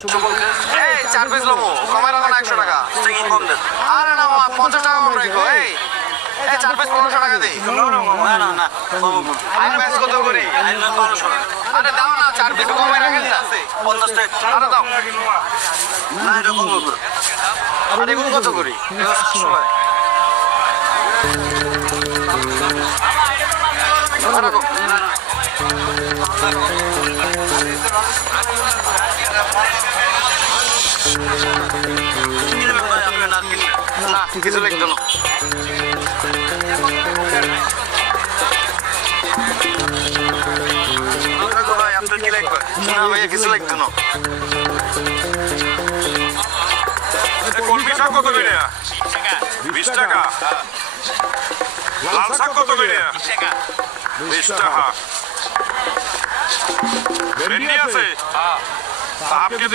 এই 4 পিস লমু কমাই রাখো না 100 টাকা কম দেন আরে না 50 টাকা কম রাখো এই 4 পিস 1500 টাকা দেই না না আইন ম্যাচ কত করি 1200 আরে দাও না 4 পিস কমাই রাখেন না 50 টাকা আরে দাও না এটা কম করো আরে এগুলো কত করি 100 কিছু লাগতো না ভাইয়া কিছু লাগতো না কলমি শাক কত করে 20 টাকা লাল শাক কত করে 20 টাকা ভেন্ডি আছে আপকে